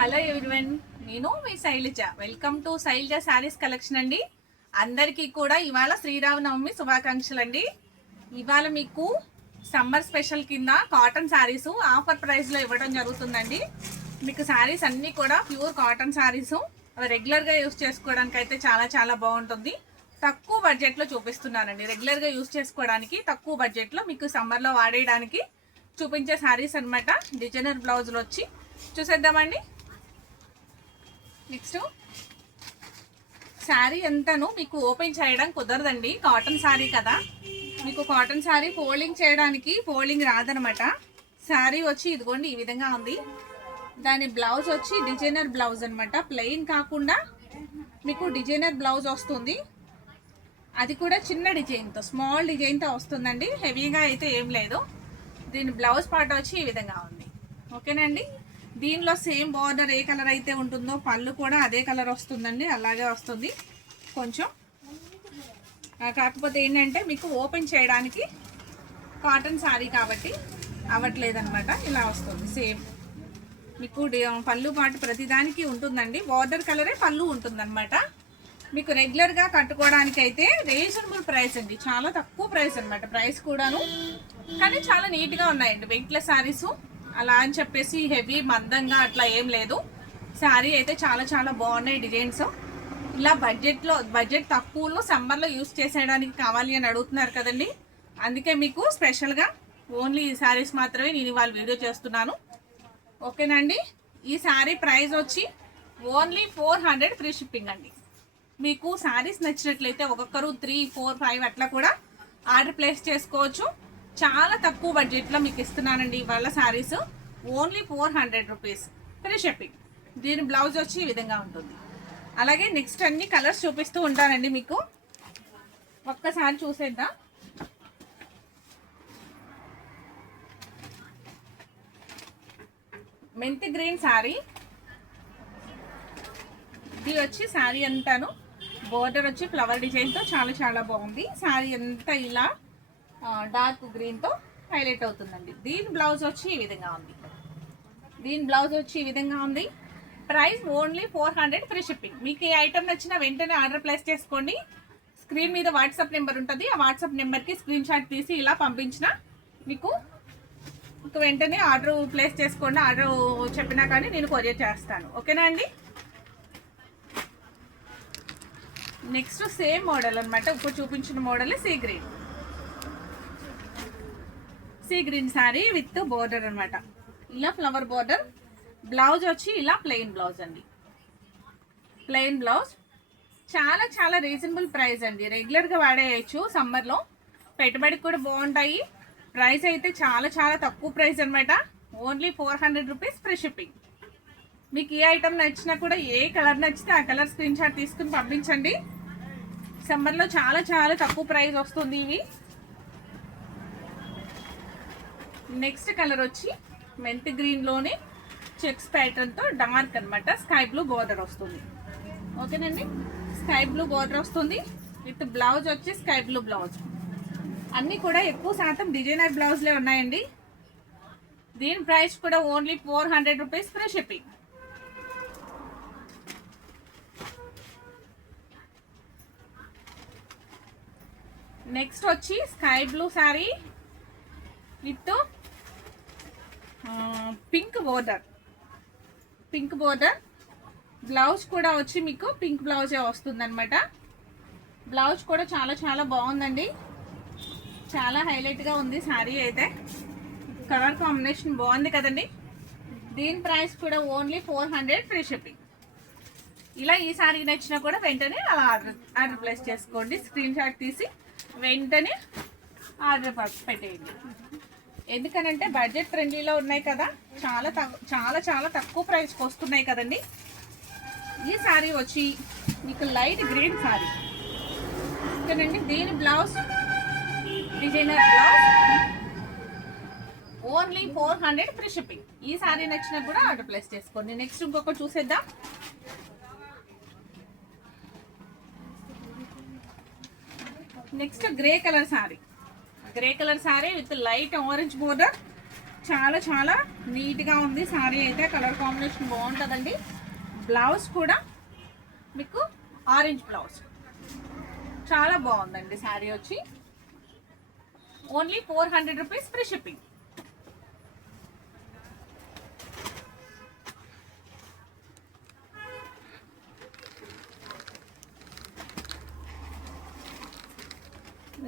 Hello everyone, నేను మీ Shailaja. Welcome to Shailaja saris collection అండి. అందరికీ కూడా ఇవాళ శ్రీరామనవమి శుభాకాంక్షలు అండి. ఇవాళ మీకు సమ్మర్ స్పెషల్ కింద కాటన్ శారీస్ ఆఫర్ ప్రైస్లో ఇవ్వడం జరుగుతుందండి. మీకు శారీస్ అన్నీ కూడా ప్యూర్ కాటన్ శారీస్, రెగ్యులర్గా యూస్ చేసుకోవడానికి అయితే చాలా చాలా బాగుంటుంది. తక్కువ బడ్జెట్లో చూపిస్తున్నానండి. రెగ్యులర్గా యూస్ చేసుకోవడానికి తక్కువ బడ్జెట్లో మీకు సమ్మర్లో వాడేయడానికి చూపించే శారీస్ అనమాట. డిజైనర్ బ్లౌజులు వచ్చి చూసేద్దామండి. నెక్స్ట్ శారీ అంతాను మీకు ఓపెన్ చేయడం కుదరదండి, కాటన్ శారీ కదా. మీకు కాటన్ శారీ ఫోల్డింగ్ రాదనమాట. శారీ వచ్చి ఇదిగోండి ఈ విధంగా ఉంది. దాని బ్లౌజ్ వచ్చి డిజైనర్ బ్లౌజ్ అనమాట. ప్లెయిన్ కాకుండా మీకు డిజైనర్ బ్లౌజ్ వస్తుంది. అది కూడా చిన్న డిజైన్తో, స్మాల్ డిజైన్తో వస్తుందండి. హెవీగా అయితే ఏం లేదు. దీని బ్లౌజ్ పార్ట్ వచ్చి ఈ విధంగా ఉంది. ఓకేనండి. దీనిలో సేమ్ బార్డర్ ఏ కలర్ అయితే ఉంటుందో పళ్ళు కూడా అదే కలర్ వస్తుందండి. అలాగే వస్తుంది కొంచెం. కాకపోతే ఏంటంటే మీకు ఓపెన్ చేయడానికి కాటన్ శారీ కాబట్టి అవ్వట్లేదన్నమాట. ఇలా వస్తుంది సేమ్. మీకు పళ్ళు పాటు ప్రతిదానికి ఉంటుందండి. బార్డర్ కలరే పళ్ళు ఉంటుందన్నమాట. మీకు రెగ్యులర్గా కట్టుకోవడానికి అయితే రీజనబుల్ ప్రైస్ అండి. చాలా తక్కువ ప్రైస్ అనమాట. ప్రైస్ కూడాను కానీ చాలా నీట్గా ఉన్నాయండి. వెయిట్లెస్ శారీస్ అలా అని చెప్పేసి హెవీ మందంగా అట్లా ఏం లేదు. శారీ అయితే చాలా చాలా బాగున్నాయి డిజైన్స్. ఇలా బడ్జెట్ తక్కువలో సమ్మర్లో యూస్ చేసేయడానికి కావాలి అని అడుగుతున్నారు కదండి. అందుకే మీకు స్పెషల్గా ఓన్లీ ఈ శారీస్ మాత్రమే నేను ఇవాళ వీడియో చేస్తున్నాను. ఓకేనండి. ఈ శారీ ప్రైస్ వచ్చి ఓన్లీ 400 ఫ్రీ షిప్పింగ్ అండి. మీకు శారీస్ నచ్చినట్లయితే ఒక్కొక్కరు 3, 4, 5 అట్లా కూడా ఆర్డర్ ప్లేస్ చేసుకోవచ్చు. చాలా తక్కువ బడ్జెట్లో మీకు ఇస్తున్నానండి ఇవాళ saris. Only 400 rupees free shipping. దీని బ్లౌజ్ వచ్చి ఈ విధంగా ఉంటుంది. అలాగే నెక్స్ట్ అన్ని కలర్స్ చూపిస్తూ ఉంటానండి మీకు. ఒక్కసారి చూసేద్దాం. మెంతి గ్రీన్ శారీ. ఇది వచ్చి శారీ అంతాను బోర్డర్ వచ్చి ఫ్లవర్ డిజైన్తో చాలా చాలా బాగుంది. శారీ అంతా ఇలా డార్క్ గ్రీన్తో హైలైట్ అవుతుందండి. దీని బ్లౌజ్ వచ్చి ఈ విధంగా ఉంది. Price only 400 free shipping. మీకు ఏ ఐటమ్ నచ్చినా వెంటనే ఆర్డర్ ప్లేస్ చేసుకోండి. స్క్రీన్ మీద వాట్సాప్ నెంబర్ ఉంటుంది. ఆ వాట్సాప్ నెంబర్కి స్క్రీన్ షాట్ తీసి ఇలా పంపించిన మీకు వెంటనే ఆర్డర్ ప్లేస్ చేసుకోండి. ఆర్డర్ చెప్పినా కానీ నేను కొరియర్ చేస్తాను. ఓకేనా అండి. నెక్స్ట్ సేమ్ మోడల్ అనమాట. ఇప్పుడు చూపించిన model sea green sari with border అనమాట. ఇలా ఫ్లవర్ బోర్డర్. బ్లౌజ్ వచ్చి ఇలా ప్లెయిన్ బ్లౌజ్ అండి. Plain blouse. చాలా చాలా రీజనబుల్ ప్రైస్ అండి. రెగ్యులర్గా వాడేయచ్చు. సమ్మర్లో పెట్టుబడికి కూడా బాగుంటాయి. ప్రైస్ అయితే చాలా చాలా తక్కువ ప్రైస్ అనమాట. Only 400 rupees free shipping. మీకు ఏ ఐటమ్ నచ్చినా కూడా ఏ కలర్ నచ్చితే ఆ కలర్ స్క్రీన్ షాట్ తీసుకుని పంపించండి. సమ్మర్లో చాలా చాలా తక్కువ ప్రైస్ వస్తుంది ఇవి. నెక్స్ట్ కలర్ వచ్చి మెంతి గ్రీన్లోనే చెక్స్ ప్యాటర్న్తో డార్క్ అనమాట. స్కై బ్లూ బోర్డర్ వస్తుంది. ఓకేనండి. స్కై బ్లూ బోర్డర్ వస్తుంది విత్ బ్లౌజ్ వచ్చి స్కై బ్లూ బ్లౌజ్. అన్నీ కూడా ఎక్కువ శాతం డిజైనర్ బ్లౌజ్లే ఉన్నాయండి. దీని ప్రైస్ కూడా only 400 rupees free shipping. Next వచ్చి sky blue sari with pink border. Blouse కూడా వచ్చి మీకు పింక్ బ్లౌజే వస్తుంది అనమాట. బ్లౌజ్ కూడా చాలా చాలా బాగుందండి. చాలా హైలైట్గా ఉంది శారీ అయితే. కలర్ కాంబినేషన్ బాగుంది కదండి. దీని ప్రైస్ కూడా ఓన్లీ 400 ఫ్రీ షిప్పింగ్. ఇలా ఈ శారీ నచ్చినా కూడా వెంటనే అలా ఆర్డర్ ప్లేస్ చేసుకోండి. స్క్రీన్ షాట్ తీసి వెంటనే ఆర్డర్ పెట్టేయండి. ఎందుకనంటే బడ్జెట్ ఫ్రెండ్లీలో ఉన్నాయి కదా. చాలా చాలా చాలా తక్కువ ప్రైస్కి వస్తున్నాయి కదండి. ఈ శారీ వచ్చి మీకు లైట్ గ్రీన్ శారీ. ఓకేనండి. దీని blouse designer blouse. Only 400 free shipping. ఈ శారీ నచ్చినా కూడా ఆర్డర్ ప్లేస్ చేసుకోండి. నెక్స్ట్ ఇంకొకటి చూసేద్దాం. Next grey colour sari with light orange border. చాలా చాలా నీట్గా ఉంది సారీ అయితే. కలర్ కాంబినేషన్ బాగుంటుందండి. బ్లౌజ్ కూడా మీకు ఆరెంజ్ బ్లౌజ్ చాలా బాగుందండి. సారీ వచ్చి only 400 rupees free shipping.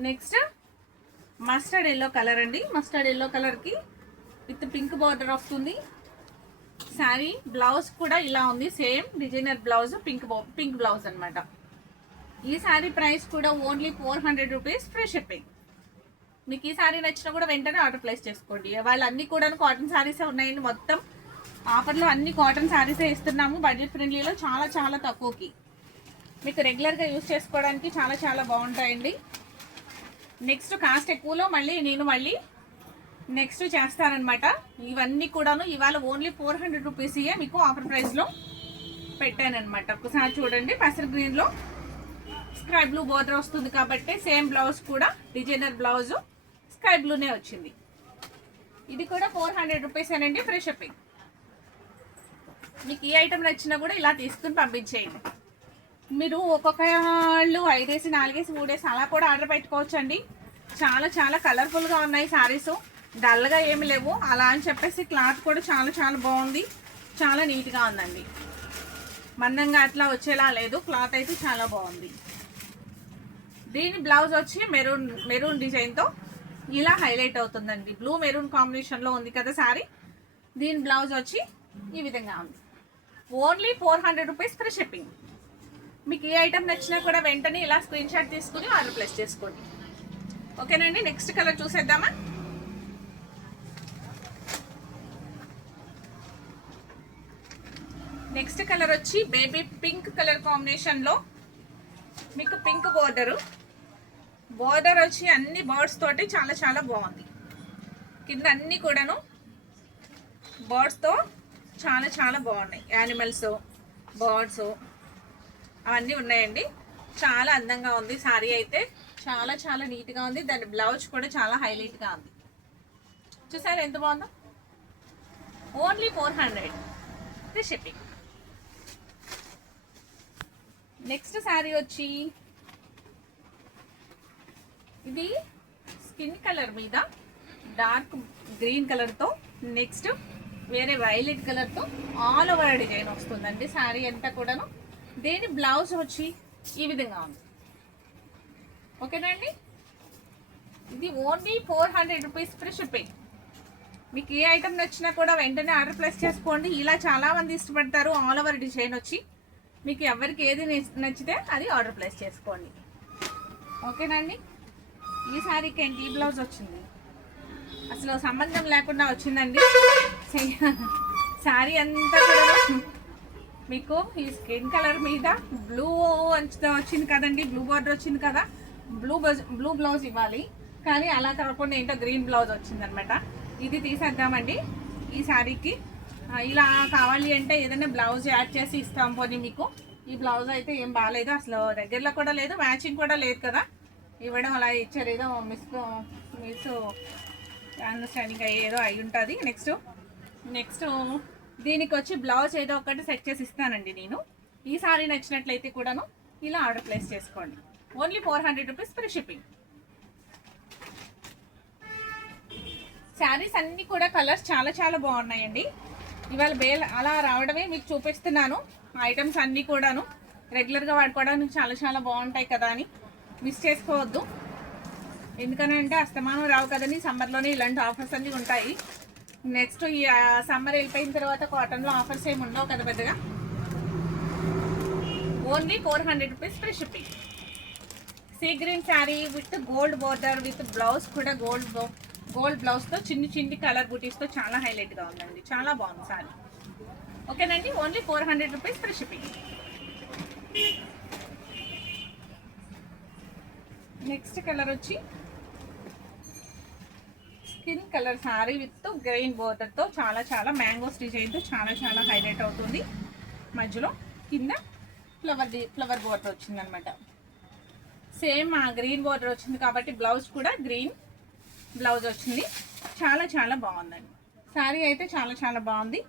Next mustard yellow colour అండి. మస్టర్డ్ ఎల్లో కలర్కి విత్ పింక్ బార్డర్ వస్తుంది. శారీ బ్లౌజ్ కూడా ఇలా ఉంది, same designer blouse, pink blouse అనమాట. ఈ శారీ ప్రైస్ కూడా ఓన్లీ 400 రూపీస్ ఫ్రీ షిప్పింగ్. మీకు ఈ శారీ నచ్చినా కూడా వెంటనే ఆర్డర్ ప్లేస్ చేసుకోండి. వాళ్ళు అన్ని కూడా కాటన్ శారీసే ఉన్నాయండి. మొత్తం ఆఫర్లో అన్ని కాటన్ శారీసే ఇస్తున్నాము. బడ్జెట్ ఫ్రెండ్లీలో చాలా చాలా తక్కువకి మీకు రెగ్యులర్గా యూజ్ చేసుకోవడానికి చాలా చాలా బాగుంటాయండి. నెక్స్ట్ కాస్ట్ ఎక్కువలో మళ్ళీ నెక్స్ట్ చేస్తానన్నమాట. ఇవన్నీ కూడాను ఇవాళ ఓన్లీ 400 రూపీస్యే మీకు ఆఫర్ ప్రైస్లో పెట్టానమాట. ఒకసారి చూడండి. పెసర్ గ్రీన్లో స్కై బ్లూ బోర్డర్ వస్తుంది కాబట్టి సేమ్ బ్లౌజ్ కూడా డిజైనర్ బ్లౌజ్ స్కై బ్లూనే వచ్చింది. ఇది కూడా 400 రూపీసేనండి ఫ్రీ షిప్పింగ్. మీకు ఈ ఐటమ్ నచ్చినా కూడా ఇలా తీసుకుని పంపించేయండి. మీరు ఒక్కొక్కళ్ళు 5 వేసి 4 వేసి 3 వేసి అలా కూడా ఆర్డర్ పెట్టుకోవచ్చు అండి. చాలా చాలా కలర్ఫుల్గా ఉన్నాయి శారీస్, డల్గా ఏమి లేవు. అలా అని చెప్పేసి క్లాత్ కూడా చాలా చాలా బాగుంది, చాలా నీట్గా ఉందండి. మందంగా అట్లా వచ్చేలా లేదు, క్లాత్ అయితే చాలా బాగుంది. దీని బ్లౌజ్ వచ్చి మెరూన్ డిజైన్తో ఇలా హైలైట్ అవుతుందండి. బ్లూ మెరూన్ కాంబినేషన్లో ఉంది కదా శారీ. దీని బ్లౌజ్ వచ్చి ఈ విధంగా ఉంది. Only 400 rupees free shipping. మీకు ఏ ఐటమ్ నచ్చినా కూడా వెంటనే ఇలా స్క్రీన్ షాట్ తీసుకుని ఆర్డర్ ప్లేస్ చేసుకోండి. ఓకేనండి. నెక్స్ట్ కలర్ చూసేద్దామా. నెక్స్ట్ కలర్ వచ్చి బేబీ పింక్ కలర్ కాంబినేషన్లో మీకు పింక్ బోర్డర్ వచ్చి అన్ని బర్డ్స్ తోటి చాలా చాలా బాగుంది. కింద అన్ని కూడాను బర్డ్స్తో చాలా చాలా బాగున్నాయి. యానిమల్స్, బర్డ్స్ అవన్నీ ఉన్నాయండి. చాలా అందంగా ఉంది సారీ అయితే. చాలా చాలా నీట్గా ఉంది. దాని బ్లౌజ్ కూడా చాలా హైలైట్గా ఉంది. చూసారు ఎంత బాగుందో. Only 400 free shipping. Next sari వచ్చి ఇది స్కిన్ కలర్ మీద డార్క్ గ్రీన్ కలర్తో నెక్స్ట్ వేరే వైలెట్ కలర్తో ఆల్ ఓవర్ డిజైన్ వస్తుందండి శారీ అంతా కూడాను. దీని బ్లౌజ్ వచ్చి ఈ విధంగా ఉంది. ఓకేనండి. ఇది ఓన్లీ 400 రూపీస్ ఫ్రీ షిప్పింగ్. మీకు ఏ ఐటమ్ నచ్చినా కూడా వెంటనే ఆర్డర్ ప్లేస్ చేసుకోండి. ఇలా చాలామంది ఇష్టపడతారు ఆల్ ఓవర్ డిజైన్ వచ్చి. మీకు ఎవరికి ఏది నచ్చితే అది ఆర్డర్ ప్లేస్ చేసుకోండి. ఓకేనండి. ఈ శారీకి ఏంటి ఈ బ్లౌజ్ వచ్చింది, అసలు సంబంధం లేకుండా వచ్చిందండి శారీ అంతా కూడా. మీకు ఈ స్కిన్ కలర్ మీద బ్లూ అంచుతో వచ్చింది కదండి, బ్లూ బార్డర్ వచ్చింది కదా. బ్లూ బ్లౌజ్ ఇవ్వాలి కానీ అలా కాకుండా ఏంటో గ్రీన్ బ్లౌజ్ వచ్చిందనమాట. ఇది తీసేద్దామండి ఈ శారీకి. ఇలా కావాలి అంటే ఏదైనా బ్లౌజ్ యాడ్ చేసి ఇస్తాం. పోనీ మీకు ఈ బ్లౌజ్ అయితే ఏం బాగాలేదు, అసలు దగ్గరలో కూడా లేదు, మ్యాచింగ్ కూడా లేదు కదా. ఇవ్వడం అలా ఇచ్చారు, ఏదో మిస్ అండర్స్టాండింగ్ ఏదో అయి ఉంటుంది. నెక్స్ట్ దీనికి వచ్చి బ్లౌజ్ ఏదో ఒకటి సెట్ చేసి ఇస్తానండి నేను. ఈ సారీ నచ్చినట్లయితే కూడాను ఇలా ఆర్డర్ ప్లేస్ చేసుకోండి. Only 400 rupees free shipping. Saris అన్నీ కూడా కలర్స్ చాలా చాలా బాగున్నాయండి. ఇవాళ అలా రావడమే మీకు చూపిస్తున్నాను. ఐటమ్స్ అన్నీ కూడాను రెగ్యులర్గా వాడుకోవడానికి చాలా చాలా బాగుంటాయి కదా అని మిస్ చేసుకోవద్దు. ఎందుకనంటే అస్తమానం రావు కదండి, సమ్మర్లోనే ఇలాంటి ఆఫర్స్ అన్నీ ఉంటాయి. నెక్స్ట్ ఈ సమ్మర్ వెళ్ళిపోయిన తర్వాత కాటన్లో ఆఫర్స్ ఏమి ఉండవు కదా పెద్దగా. Only 400 rupees free shipping. Sea green sari with gold border with blouse కూడా గోల్డ్ బ్లౌజ్తో చిన్ని కలర్ బూటీస్తో చాలా హైలైట్గా ఉందండి. చాలా బాగుంది శారీ. ఓకేనండి. Only 400 rupees free shipping. Next colour వచ్చి skin colour sari with green బోర్డర్తో చాలా చాలా మ్యాంగోస్ డిజైన్తో చాలా చాలా హైలైట్ అవుతుంది. మధ్యలో కింద ఫ్లవర్ బోర్డర్ వచ్చిందనమాట. సేమ్ ఆ గ్రీన్ బోర్డర్ వచ్చింది కాబట్టి బ్లౌజ్ కూడా గ్రీన్ బ్లౌజ్ వచ్చింది. చాలా చాలా బాగుందండి. శారీ అయితే చాలా చాలా బాగుంది.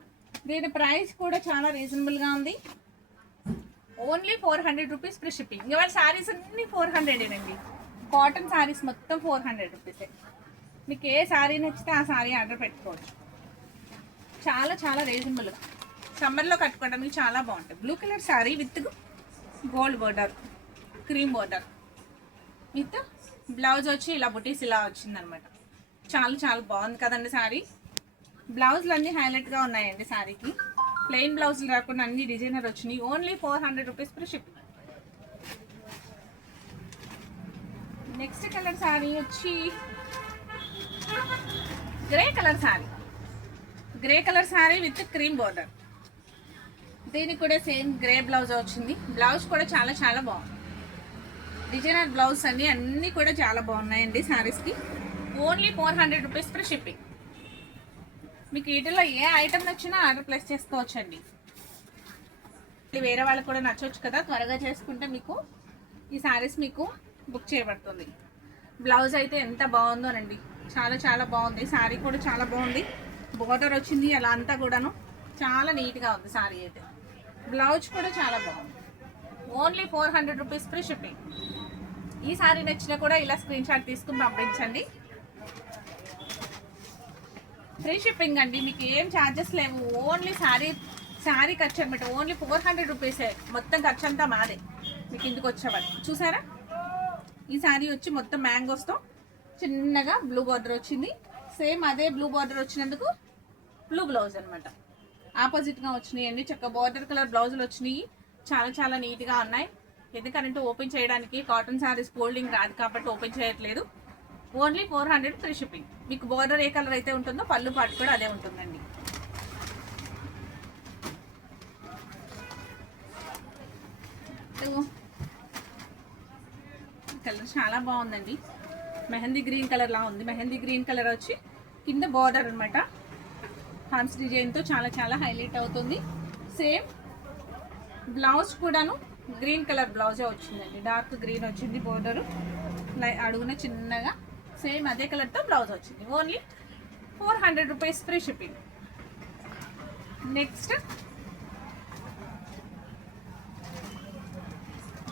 దీని ప్రైస్ కూడా చాలా రీజనబుల్గా ఉంది. Only 400 rupees free shipping. ఇవాళ శారీస్ అన్ని 400 అండి. కాటన్ శారీస్ మొత్తం 400 రూపీసే. మీకు ఏ శారీ నచ్చితే ఆ శారీ ఆర్డర్ పెట్టుకోవచ్చు. చాలా చాలా రీజనబుల్గా సమ్మర్లో కట్టుకోవడానికి చాలా బాగుంటుంది. Blue colour sari with gold border, cream border with blouse వచ్చి ఇలా బుటీస్ ఇలా వచ్చిందనమాట. చాలా చాలా బాగుంది కదండి శారీ. బ్లౌజులు అన్నీ హైలైట్గా ఉన్నాయండి శారీకి. ప్లెయిన్ బ్లౌజులు రాకుండా అన్ని డిజైనర్ వచ్చినాయి. Only 400 rupees free shipping. Next colour sari వచ్చి grey colour sari. Grey colour sari with cream border. దీనికి కూడా సేమ్ గ్రే బ్లౌజ్ వచ్చింది. బ్లౌజ్ కూడా చాలా చాలా బాగుంది. డిజైనర్ బ్లౌజ్ అన్నీ కూడా చాలా బాగున్నాయండి శారీస్కి. Only 400 rupees free shipping. మీకు వీటిలో ఏ ఐటమ్ నచ్చినా ఆర్డర్ ప్లేస్ చేసుకోవచ్చండి. వేరే వాళ్ళకి కూడా నచ్చవచ్చు కదా, త్వరగా చేసుకుంటే మీకు ఈ శారీస్ మీకు బుక్ చేయబడుతుంది. బ్లౌజ్ అయితే ఎంత బాగుందోనండి, చాలా చాలా బాగుంది. శారీ కూడా చాలా బాగుంది. బోర్డర్ వచ్చింది అలా అంతా కూడాను చాలా నీట్గా ఉంది శారీ అయితే. బ్లౌజ్ కూడా చాలా బాగుంది. Only 400 rupees free shipping. ఈ శారీ నచ్చినా కూడా ఇలా స్క్రీన్ షాట్ తీసుకుని పంపించండి. ఫ్రీ షిప్పింగ్ అండి, మీకు ఏం ఛార్జెస్ లేవు. ఓన్లీ శారీ ఖర్చు అనమాట. ఓన్లీ 400 రూపీసే. మొత్తం ఖర్చు అంతా మాదే. మీకు ఇందుకు వచ్చేవాళ్ళు చూసారా, ఈ శారీ వచ్చి మొత్తం మ్యాంగోస్తో చిన్నగా బ్లూ బార్డర్ వచ్చింది. సేమ్ అదే బ్లూ బార్డర్ వచ్చినందుకు బ్లూ బ్లౌజ్ అనమాట. ఆపోజిట్గా వచ్చినాయండి. చక్కగా బార్డర్ కలర్ బ్లౌజులు వచ్చినాయి. చాలా చాలా నీట్గా ఉన్నాయి. ఎందుకంటే ఓపెన్ చేయడానికి కాటన్ శారీస్ ఫోల్డింగ్ రాదు కాబట్టి ఓపెన్ చేయట్లేదు. Only 400 free shipping. మీకు బార్డర్ ఏ కలర్ అయితే ఉంటుందో పళ్ళు పాటు కూడా అదే ఉంటుందండి. కలర్ చాలా బాగుందండి. మెహందీ గ్రీన్ కలర్ లా ఉంది. మెహందీ గ్రీన్ కలర్ వచ్చి కింద బార్డర్ అనమాట. హార్మ్స్ డిజైన్తో చాలా చాలా హైలైట్ అవుతుంది. సేమ్ బ్లౌజ్ కూడాను గ్రీన్ కలర్ బ్లౌజే వచ్చిందండి. డార్క్ గ్రీన్ వచ్చింది బోర్డరు. అడుగున చిన్నగా సేమ్ అదే కలర్తో బ్లౌజ్ వచ్చింది. Only 400 rupees free shipping. Next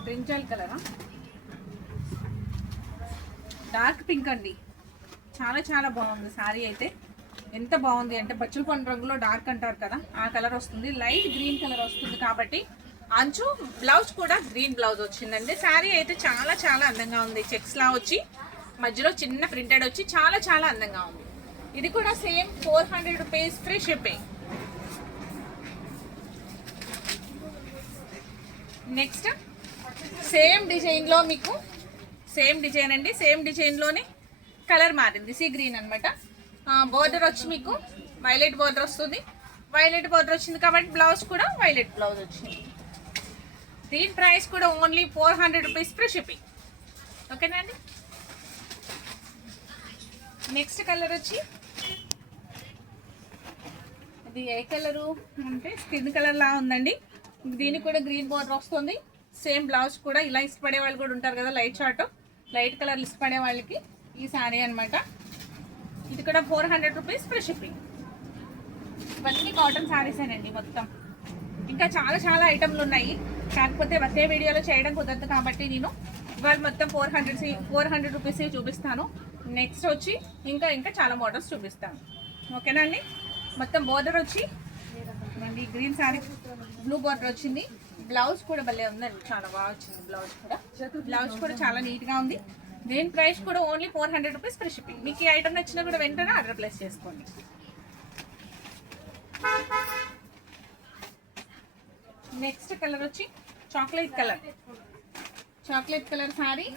brinjal కలరా, డార్క్ పింక్ అండి. చాలా చాలా బాగుంది శారీ అయితే. ఎంత బాగుంది అంటే బచ్చల పండు రంగులో డార్క్ అంటారు కదా, ఆ కలర్ వస్తుంది. లైట్ గ్రీన్ కలర్ వస్తుంది కాబట్టి అంచు బ్లౌజ్ కూడా గ్రీన్ బ్లౌజ్ వచ్చిందండి. శారీ అయితే చాలా చాలా అందంగా ఉంది. చెక్స్ లా వచ్చి మధ్యలో చిన్న ప్రింటెడ్ వచ్చి చాలా చాలా అందంగా ఉంది. ఇది కూడా same 400 rupees free shipping. Next same డిజైన్లో మీకు సేమ్ డిజైన్ అండి. సేమ్ డిజైన్లోనే కలర్ మారింది. సీ గ్రీన్ అనమాట. బోర్డర్ వచ్చి మీకు వైలెట్ బోర్డర్ వస్తుంది. వైలెట్ బోర్డర్ వచ్చింది కాబట్టి బ్లౌజ్ కూడా వైలెట్ బ్లౌజ్ వచ్చింది. దీని ప్రైస్ కూడా ఓన్లీ 400 రూపీస్ ఫ్రీ షిప్పింగ్. ఓకేనా అండి. నెక్స్ట్ కలర్ వచ్చి ఇది ఏ కలరు అంటే స్కిన్ కలర్ లా ఉందండి. దీనికి కూడా గ్రీన్ బోర్డర్ వస్తుంది. సేమ్ బ్లౌజ్ కూడా ఇలా ఇష్టపడే వాళ్ళు కూడా ఉంటారు కదా, లైట్ షార్ట్ లైట్ కలర్లు ఇష్టపడే వాళ్ళకి ఈ శారీ అనమాట. ఇది కూడా 400 రూపీస్ ఫ్రీ షిప్పింగ్. ఇవన్నీ కాటన్ శారీసేనండి మొత్తం. ఇంకా చాలా చాలా ఐటమ్లు ఉన్నాయి, కాకపోతే ఒకే వీడియోలో చేయడం కుదరదు కాబట్టి నేను ఇవాళ మొత్తం 400 రూపీసే చూపిస్తాను. నెక్స్ట్ వచ్చి ఇంకా ఇంకా చాలా మోడల్స్ చూపిస్తాను. ఓకేనా అండి. మొత్తం బోర్డర్ వచ్చి గ్రీన్ శారీ బ్లూ బోర్డర్ వచ్చింది. బ్లౌజ్ కూడా భలే ఉందండి, చాలా బాగా వచ్చింది. బ్లౌజ్ కూడా చాలా నీట్గా ఉంది. దీని ప్రైస్ కూడా ఓన్లీ 400 రూపీస్ ఫ్రీ షిప్పింగ్. మీకు ఈ ఐటమ్ నచ్చినా కూడా వెంటనే ఆర్డర్ ప్లేస్ చేసుకోండి. నెక్స్ట్ కలర్ వచ్చి chocolate colour sari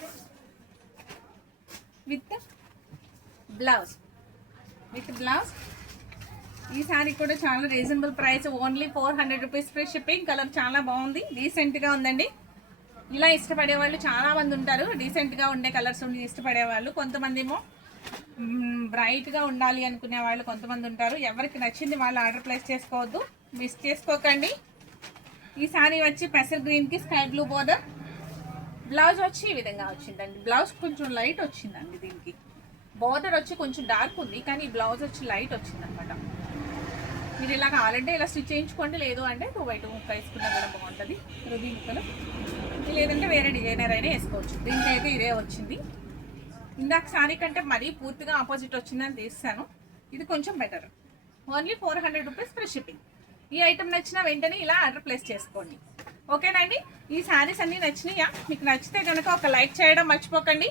with blouse. ఈ శారీ కూడా చాలా reasonable price. Only 400 rupees free shipping. Colour చాలా బాగుంది, డీసెంట్గా ఉందండి. ఇలా ఇష్టపడే వాళ్ళు చాలా మంది ఉంటారు. డీసెంట్గా ఉండే కలర్స్ ఉండి ఇష్టపడే వాళ్ళు. కొంతమంది ఏమో బ్రైట్గా ఉండాలి అనుకునే వాళ్ళు కొంతమంది ఉంటారు. ఎవరికి నచ్చింది వాళ్ళు ఆర్డర్ ప్లేస్ చేసుకోవద్దు, మిస్ చేసుకోకండి. ఈ శారీ వచ్చి పెసర్ గ్రీన్కి స్కై బ్లూ బోర్డర్. బ్లౌజ్ వచ్చి ఈ విధంగా వచ్చిందండి. బ్లౌజ్ కొంచెం లైట్ వచ్చిందండి. దీనికి బోర్డర్ వచ్చి కొంచెం డార్క్ ఉంది, కానీ బ్లౌజ్ వచ్చి లైట్ వచ్చిందనమాట. మీరు ఇలా కావాలంటే ఇలా స్టిచ్ చేయించుకోండి, లేదు అంటే 2x2 ముక్క వేసుకున్నా కూడా బాగుంటుంది రుబీ ముక్కలు. లేదంటే వేరే డిజైనర్ అయినా వేసుకోవచ్చు. దీనికి అయితే ఇదే వచ్చింది. ఇందాక శారీ కంటే మరీ పూర్తిగా ఆపోజిట్ వచ్చిందని తీస్తాను. ఇది కొంచెం better. Only 400 rupees free shipping. ఈ ఐటమ్ నచ్చిన వెంటనే ఇలా ఆర్డర్ ప్లేస్ చేసుకోండి. ఓకేనండి. ఈ శారీస్ అన్నీ నచ్చినాయా? మీకు నచ్చితే కనుక ఒక లైక్ చేయడం మర్చిపోకండి.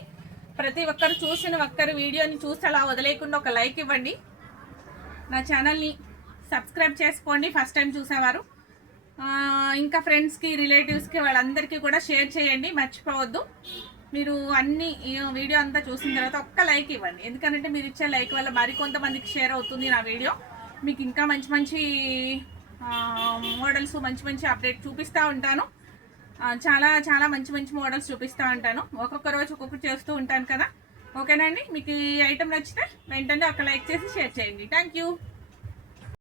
ప్రతి ఒక్కరు చూసిన ఒక్కరు వీడియోని చూసి అలా వదిలేకుండా ఒక లైక్ ఇవ్వండి. నా ఛానల్ని సబ్స్క్రైబ్ చేసుకోండి ఫస్ట్ టైం చూసేవారు. ఇంకా ఫ్రెండ్స్కి, రిలేటివ్స్కి, వాళ్ళందరికీ కూడా షేర్ చేయండి, మర్చిపోవద్దు. మీరు అన్ని వీడియో అంతా చూసిన తర్వాత ఒక్క లైక్ ఇవ్వండి. ఎందుకంటే మీరు ఇచ్చే లైక్ వల్ల మరికొంతమందికి షేర్ అవుతుంది నా వీడియో. మీకు ఇంకా మంచి మంచి మోడల్స్, మంచి మంచి అప్డేట్ చూపిస్తూ ఉంటాను. చాలా చాలా మంచి మంచి మోడల్స్ చూపిస్తూ ఉంటాను. ఒక్కొక్క రోజు ఒక్కొక్కటి చేస్తూ ఉంటాను కదా. ఓకేనండి. మీకు ఈ ఐటెం నచ్చితే వెంటనే ఒక లైక్ చేసి షేర్ చేయండి. Thank you.